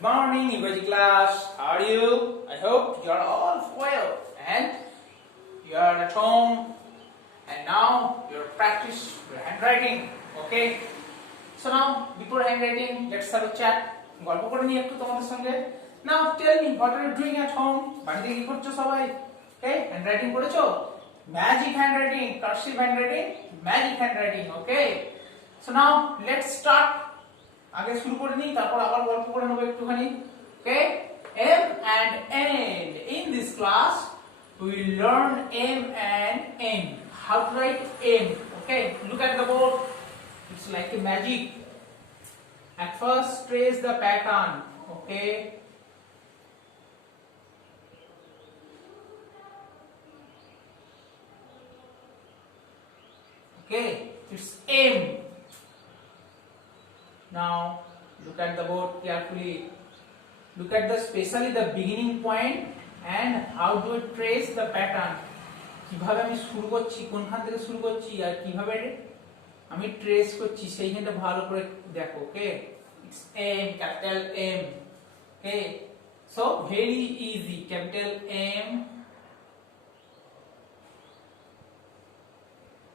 Morning, UKG class. How are you? I hope you are all well and you are at home. And now you practice your handwriting. Okay. So now before handwriting, let's have a chat. গল্প করে নিই একটু তোমাদের সঙ্গে. Now tell me what are you doing at home? বাড়িতে কি করছো সবাই? Okay, handwriting করেছো? Magic handwriting, cursive handwriting, magic handwriting. Okay. So now let's start. আগে শুরু করে নিই তারপর আবার গল্প করে নেব একটুখানি. Okay, M and N. In this class we will learn M and N. How to write M. Okay, look at the board. It's like a magic. At first trace the pattern. Okay, it's M. Now look at the board carefully. Look at especially the beginning point and how do we trace the pattern. কিভাবে আমি শুরু করছি, কোনখান থেকে শুরু করছি আর কিভাবে আমি ট্রেস করছি সেইখানটা ভালো করে দেখো. Okay, it's M, capital M. Okay, so very easy. Capital M.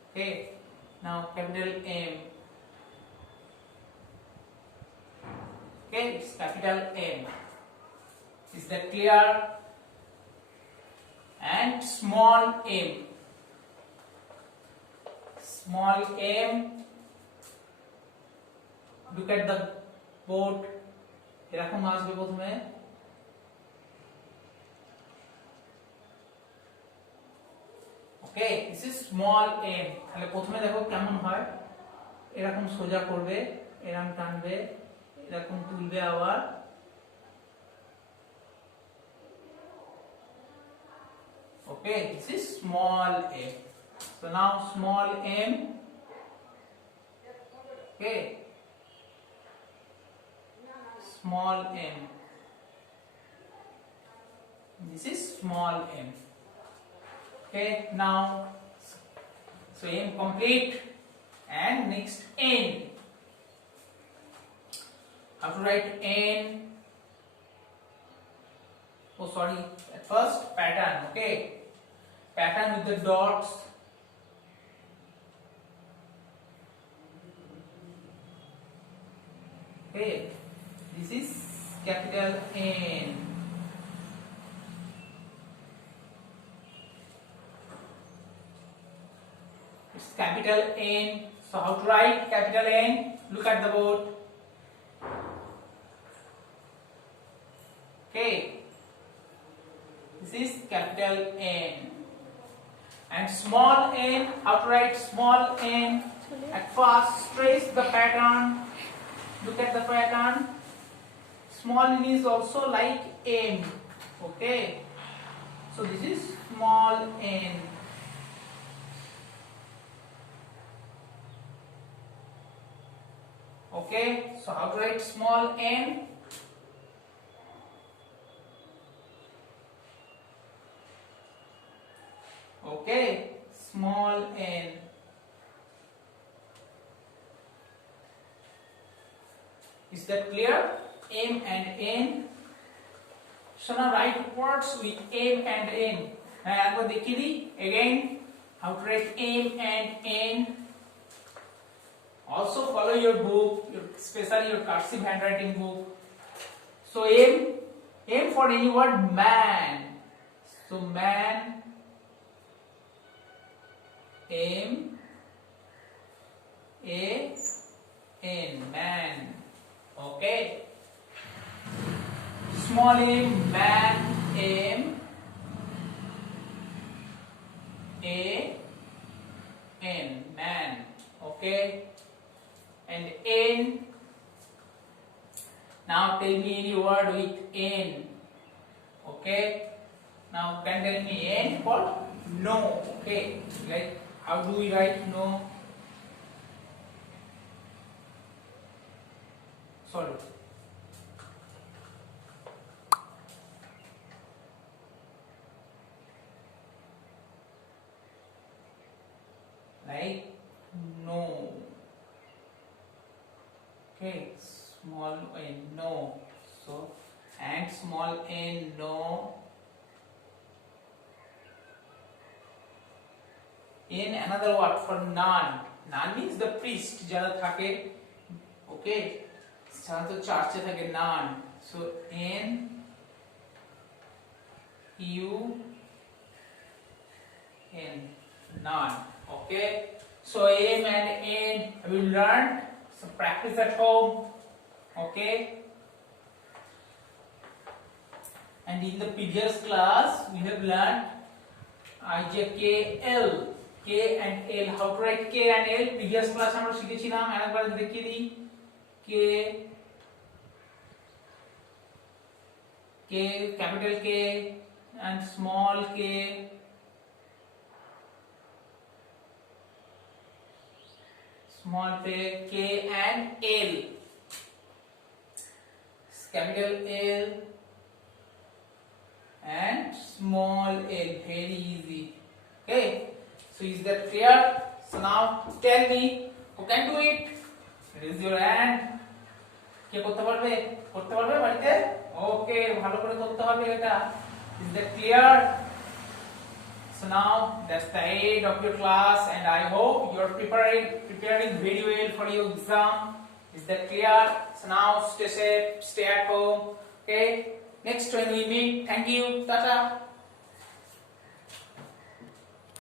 Okay, now capital M. Okay, it's capital M. Is that clear? And small m. Small m. Look at the board. এরকম আসবে প্রথমে. Okay, this is small m. তাহলে প্রথমে দেখো কেমন হয়. এরকম সোজা করবে, এরকম টানবে, এরকম তুলবে আবার. Okay, this is small m. So now small m. Okay, small m. This is small m. Okay, now so m complete and next n. How to write n? Oh sorry, at first pattern. Okay, pattern with the dots. Okay, this is capital N. It's capital N. So how to write capital N? Look at the board. Okay, this is capital N. And small n, how to write small n? At first trace the pattern. Look at the pattern. Small n is also like m. Okay, so this is small n. Okay, so how to write small n? Okay, small n. Is that clear? M and n. So now write words with M and n. Now I will again how to write M and n. Also follow your book, especially your cursive handwriting book. So M for any word man. So man. M A N, man. Okay, small m, man. M A N, man. Okay, and N. Now tell me any word with N. Okay, now can tell me N for no. Okay, like how do we write no? Sorry. Like no. Okay, small n, no. So, and small n, no. In another word for nun. Nun means the priest. যারা থাকে, okay, সাধারণত চার্চে থাকে nun. So N U N, nun. Okay. So M and N we learned. So practice at home. Okay. And in the previous class we have learned IJKL. K and L. How to write K and L? Previous class আমরা শিখেছিলাম, আরেকবার দেখিয়ে দিই। K, capital K and small k. Small k and L. Capital L and small l. Very easy. Okay. So is that clear? So now tell me who can do it? Raise your hand. কে করতে পারবে? করতে পারবে বাড়িতে? ওকে, ভালো করে করতে হবে এটা। Is that clear? So now that's the end of your class, and I hope you are preparing very well for your exam. Is that clear? So now stay safe, stay at home. Okay. Next when we meet, thank you. Tata.